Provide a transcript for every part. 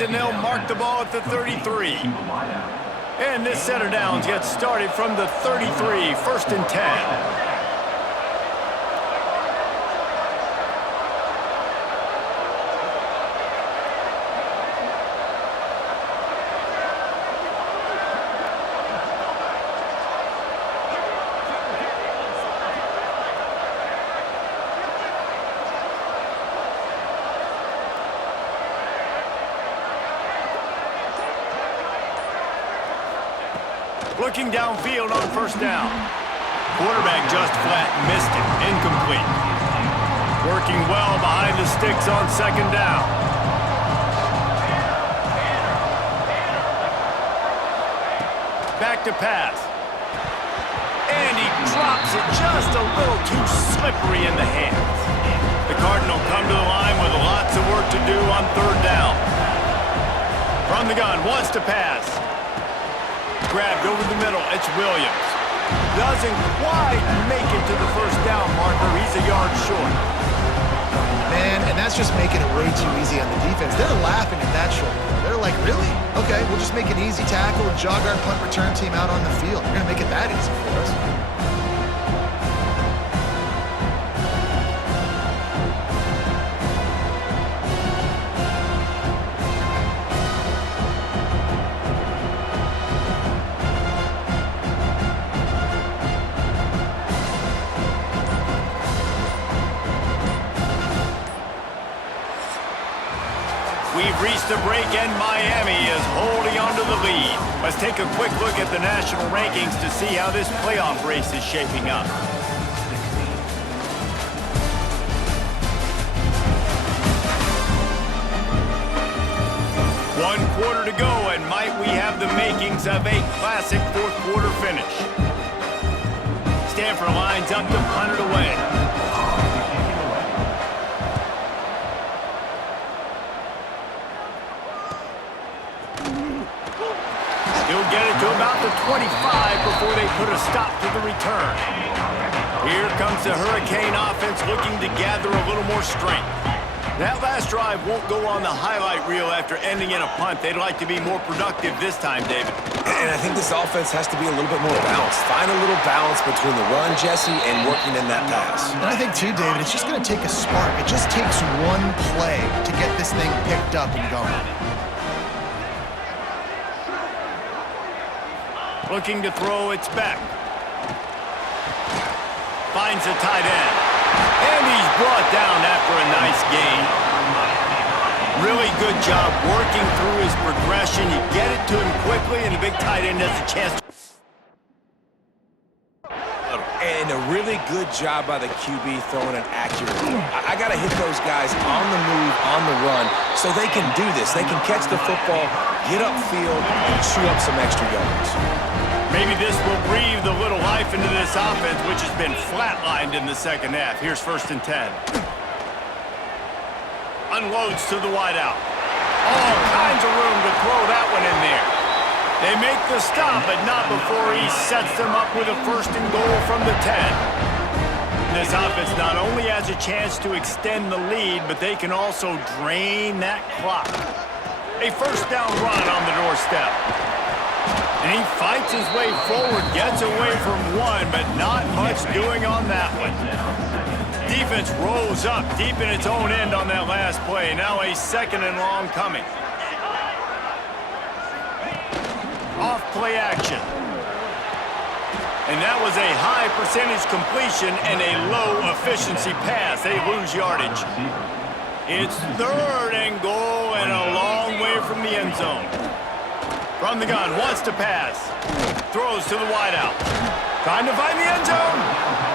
lines, and they'll mark the ball at the 33. And this set of downs gets started from the 33, 1st and 10. Looking downfield on 1st down. Quarterback just flat missed it. Incomplete. Working well behind the sticks on 2nd down. Back to pass. And he drops it just a little too slippery in the hands. The Cardinal come to the line with lots of work to do on 3rd down. From the gun, wants to pass. Grabbed over the middle, it's Williams. Doesn't quite make it to the 1st down marker. He's a yard short. Man, and that's just making it way too easy on the defense. They're laughing at that short. They're like, really? Okay, we'll just make an easy tackle and jog our punt return team out on the field. You're going to make it that easy for us. We've reached the break, and Miami is holding on to the lead. Let's take a quick look at the national rankings to see how this playoff race is shaping up. One quarter to go, and might we have the makings of a classic 4th quarter finish. Stanford lines up to punt it away. He'll get it to about the 25 before they put a stop to the return. Here comes the Hurricane offense looking to gather a little more strength. That last drive won't go on the highlight reel after ending in a punt. They'd like to be more productive this time, David. And I think this offense has to be a little bit more balanced. Find a little balance between the run, Jesse, and working in that pass. And I think, too, David, it's just going to take a spark. It just takes one play to get this thing picked up and going. Looking to throw, it's back. Finds a tight end. And he's brought down after a nice gain. Really good job working through his progression. You get it to him quickly, and the big tight end has a chance to... And a really good job by the QB throwing it accurately. I got to hit those guys on the move, on the run, so they can do this. They can catch the football, get upfield, and chew up some extra yards. Maybe this will breathe a little life into this offense, which has been flatlined in the 2nd half. Here's 1st and 10. Unloads to the wideout. All kinds of room to throw that one in there. They make the stop, but not before he sets them up with a 1st and goal from the 10. This offense not only has a chance to extend the lead, but they can also drain that clock. A 1st down run on the doorstep. And he fights his way forward, gets away from one, but not much doing on that one. Defense rolls up deep in its own end on that last play. Now a 2nd and long coming. Off play action. And that was a high percentage completion and a low efficiency pass. They lose yardage. It's 3rd and goal and a long way from the end zone. From the gun, wants to pass. Throws to the wideout. Trying to find the end zone.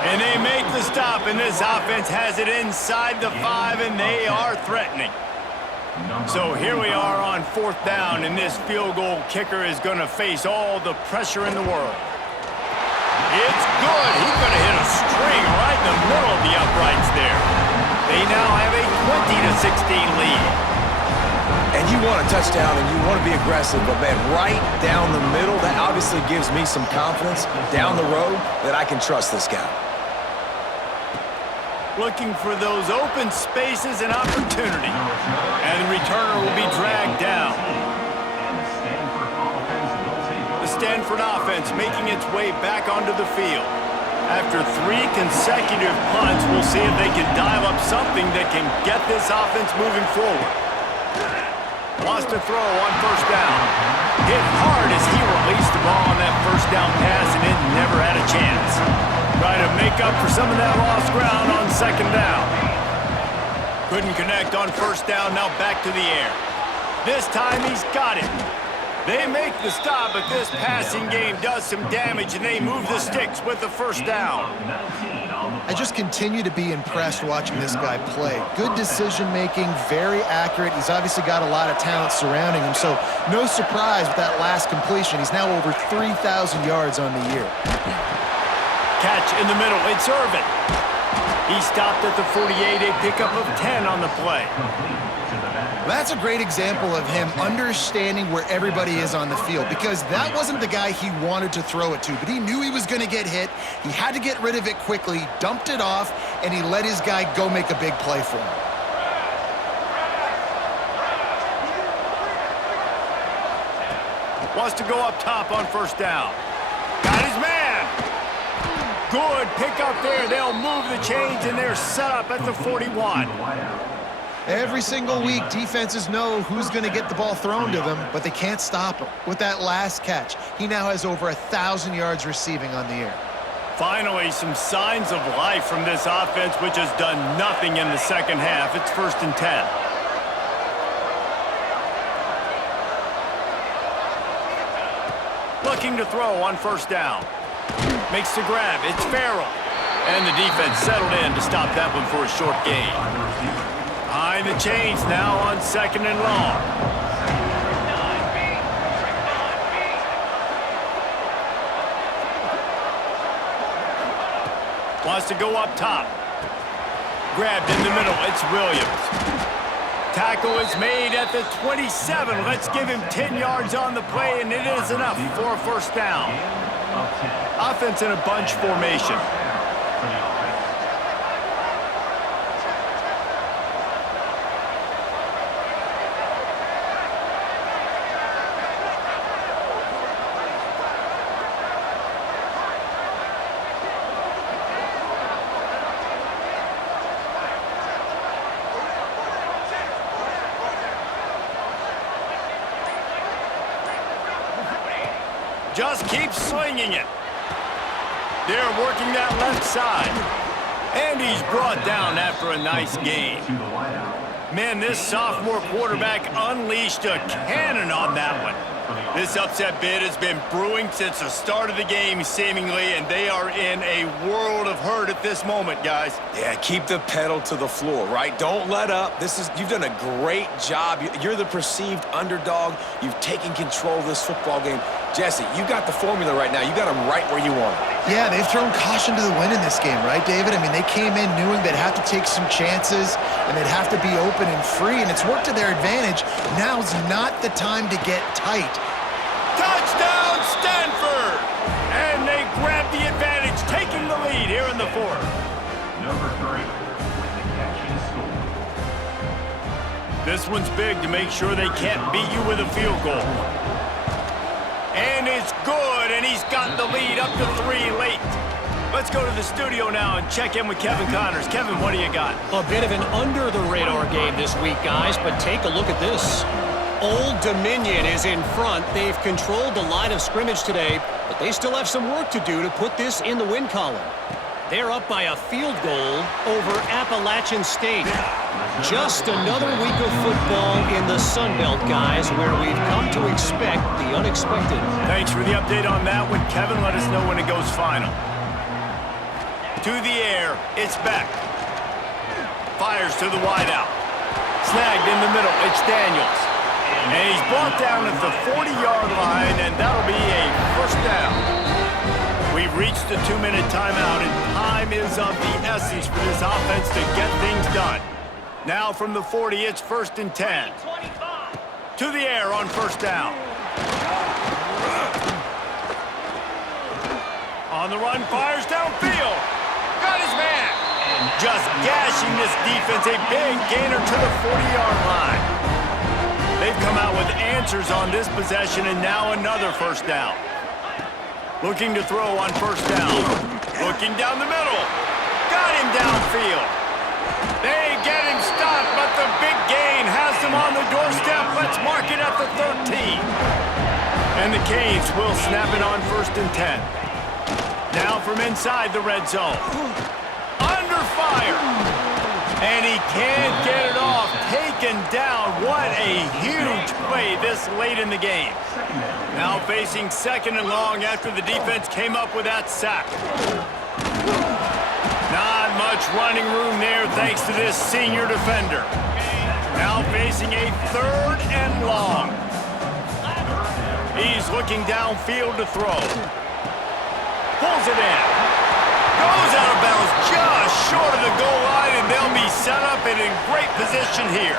And they make the stop, and this offense has it inside the 5, and they are threatening. So here we are on 4th down, and this field goal kicker is going to face all the pressure in the world. It's good. He's going to hit a string right in the middle of the uprights there. They now have a 20-16 lead. And you want a touchdown and you want to be aggressive, but man, right down the middle, that obviously gives me some confidence down the road that I can trust this guy. Looking for those open spaces and opportunity. And the returner will be dragged down. different offense making its way back onto the field. After 3 consecutive punts, we'll see if they can dial up something that can get this offense moving forward. Wants to throw on first down. Hit hard as he released the ball on that first down pass, and it never had a chance. Trying to make up for some of that lost ground on second down. Couldn't connect on first down, now back to the air. This time he's got it. They make the stop, but this passing game does some damage, and they move the sticks with the first down. I just continue to be impressed watching this guy play. Good decision-making, very accurate. He's obviously got a lot of talent surrounding him, so no surprise with that last completion. He's now over 3,000 yards on the year. Catch in the middle, it's Irvin. He stopped at the 48, a pickup of 10 on the play. That's a great example of him understanding where everybody is on the field, because that wasn't the guy he wanted to throw it to, but he knew he was going to get hit. He had to get rid of it quickly, dumped it off, and he let his guy go make a big play for him. Wants to go up top on first down. Got his man. Good pick up there. They'll move the chains, and they're set up at the 41. Every single week, defenses know who's going to get the ball thrown to them, but they can't stop him. With that last catch, he now has over 1,000 yards receiving on the year. Finally, some signs of life from this offense, which has done nothing in the second half. It's 1st and 10. Looking to throw on first down. Makes the grab. It's Farrell. And the defense settled in to stop that one for a short gain. Behind the chains now on 2nd and long. Wants to go up top. Grabbed in the middle. It's Williams. Tackle is made at the 27. Let's give him 10 yards on the play, and it is enough for a first down. Offense in a bunch formation. Just keep slinging it. They're working that left side. And he's brought down after a nice gain. Man, this sophomore quarterback unleashed a cannon on that one. This upset bid has been brewing since the start of the game, seemingly, and they are in a world of hurt at this moment, guys. Yeah, keep the pedal to the floor, right? Don't let up. You've done a great job. You're the perceived underdog. You've taken control of this football game. Jesse, you got the formula right now. You got them right where you want them. Yeah, they've thrown caution to the wind in this game, right, David? I mean, they came in knowing they'd have to take some chances, and they'd have to be open and free, and it's worked to their advantage. Now's not the time to get tight. Touchdown, Stanford! And they grab the advantage, taking the lead here in the 4th. Number 3, with the catch and score. This one's big to make sure they can't beat you with a field goal. And it's good, and he's got the lead up to 3 late. Let's go to the studio now and check in with Kevin Connors. Kevin, what do you got? A bit of an under-the-radar game this week, guys, but take a look at this. Old Dominion is in front. They've controlled the line of scrimmage today, but they still have some work to do to put this in the win column. They're up by a field goal over Appalachian State. Just another week of football in the Sun Belt, guys, where we've come to expect the unexpected. Thanks for the update on that one, Kevin. Let us know when it goes final. To the air, it's Beck. Fires to the wideout. Snagged in the middle, it's Daniels. And he's brought down at the 40-yard line, and that'll be a first down. We've reached the 2-minute timeout, and time is of the essence for this offense to get things done. Now from the 40, it's 1st and 10. To the air on first down. On the run, fires downfield. Got his man. Just gashing this defense, a big gainer to the 40-yard line. They've come out with answers on this possession, and now another first down. Looking to throw on first down. Looking down the middle. Got him downfield. They get him stopped, but the big gain has them on the doorstep. Let's mark it at the 13. And the Canes will snap it on 1st and 10. Now from inside the red zone. Under fire. And he can't get it off. Taken down. What a huge play this late in the game. Now facing 2nd and long after the defense came up with that sack. Not much running room there thanks to this senior defender. Now facing a 3rd and long. He's looking downfield to throw. Pulls it in. Goes out of bounds just short of the goal line, and they'll be set up and in great position here.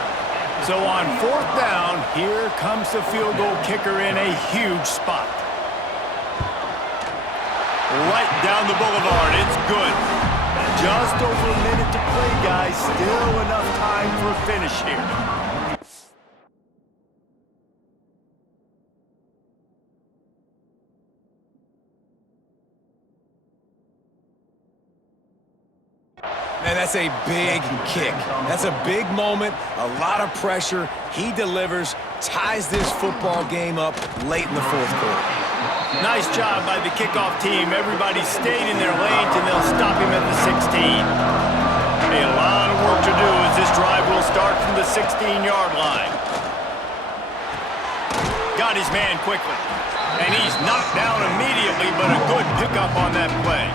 So on 4th down, here comes the field goal kicker in a huge spot. Right down the boulevard. It's good. Just over a minute to play, guys. Still enough time for a finish here. Man, that's a big kick. That's a big moment, a lot of pressure. He delivers, ties this football game up late in the 4th quarter. Nice job by the kickoff team. Everybody stayed in their lanes, and they'll stop him at the 16. A lot of work to do as this drive will start from the 16-yard line. Got his man quickly. And he's knocked down immediately, but a good pickup on that play.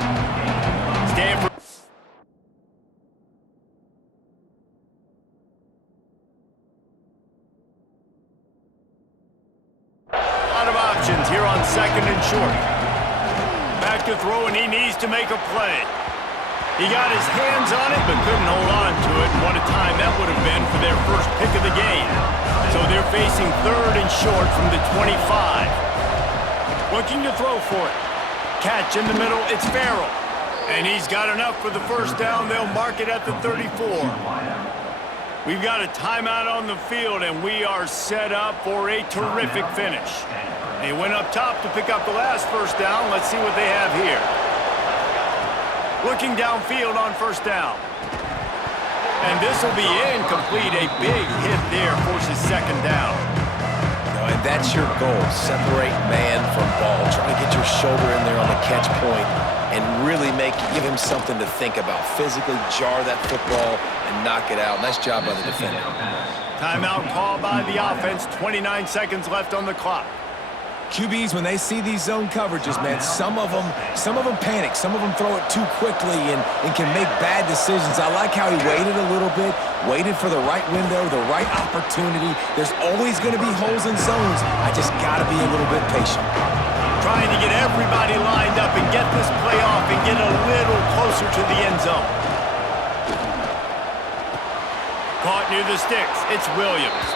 Stanford. Here on 2nd and short. Back to throw, and he needs to make a play. He got his hands on it, but couldn't hold on to it. What a time that would have been for their first pick of the game. So they're facing 3rd and short from the 25. Looking to throw for it. Catch in the middle, it's Farrell. And he's got enough for the first down. They'll mark it at the 34. We've got a timeout on the field, and we are set up for a terrific finish. They went up top to pick up the last first down. Let's see what they have here. Looking downfield on first down. And this will be incomplete. A big hit there forces 2nd down. And that's your goal. Separate man from ball. Try to get your shoulder in there on the catch point and really give him something to think about. Physically jar that football and knock it out. Nice job by the defender. Timeout called by the offense. 29 seconds left on the clock. QBs, when they see these zone coverages, man, some of them panic. Some of them throw it too quickly and can make bad decisions. I like how he waited a little bit, waited for the right window, the right opportunity. There's always going to be holes in zones. I just got to be a little bit patient. Trying to get everybody lined up and get this play off and get a little closer to the end zone. Caught near the sticks. It's Williams.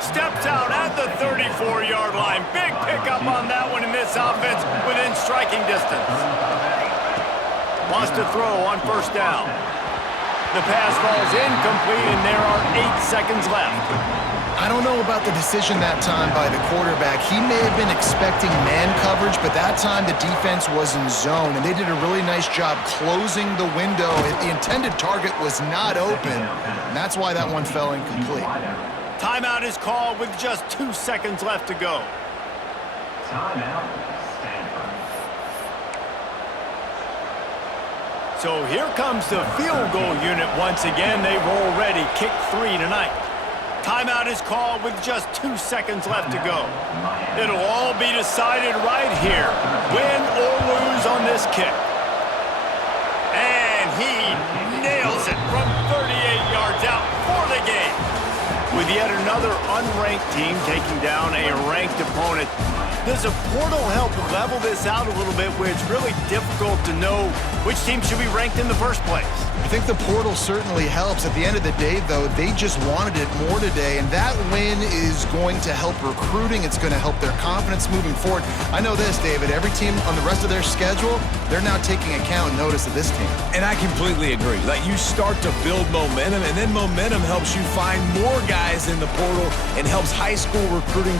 Steps out at the 34-yard line. Big pickup on that one in this offense within striking distance. Wants to throw on first down. The pass falls incomplete, and there are 8 seconds left. I don't know about the decision that time by the quarterback. He may have been expecting man coverage, but that time the defense was in zone, and they did a really nice job closing the window. The intended target was not open, and that's why that one fell incomplete. Timeout is called with just 2 seconds left to go. Timeout, Stanford. So here comes the field goal unit once again. They've already kicked 3 tonight. Timeout is called with just 2 seconds left to go. It'll all be decided right here, win or lose on this kick. And he nails it from 38 yards out for the game. With yet another unranked team taking down a ranked opponent, does a portal help level this out a little bit where it's really difficult to know which team should be ranked in the first place? I think the portal certainly helps. At the end of the day, though, they just wanted it more today, and that win is going to help recruiting. It's going to help their confidence moving forward. I know this, David, every team on the rest of their schedule, they're now taking account and notice of this team. And I completely agree. Like, you start to build momentum, and then momentum helps you find more guys in the portal and helps high school recruiting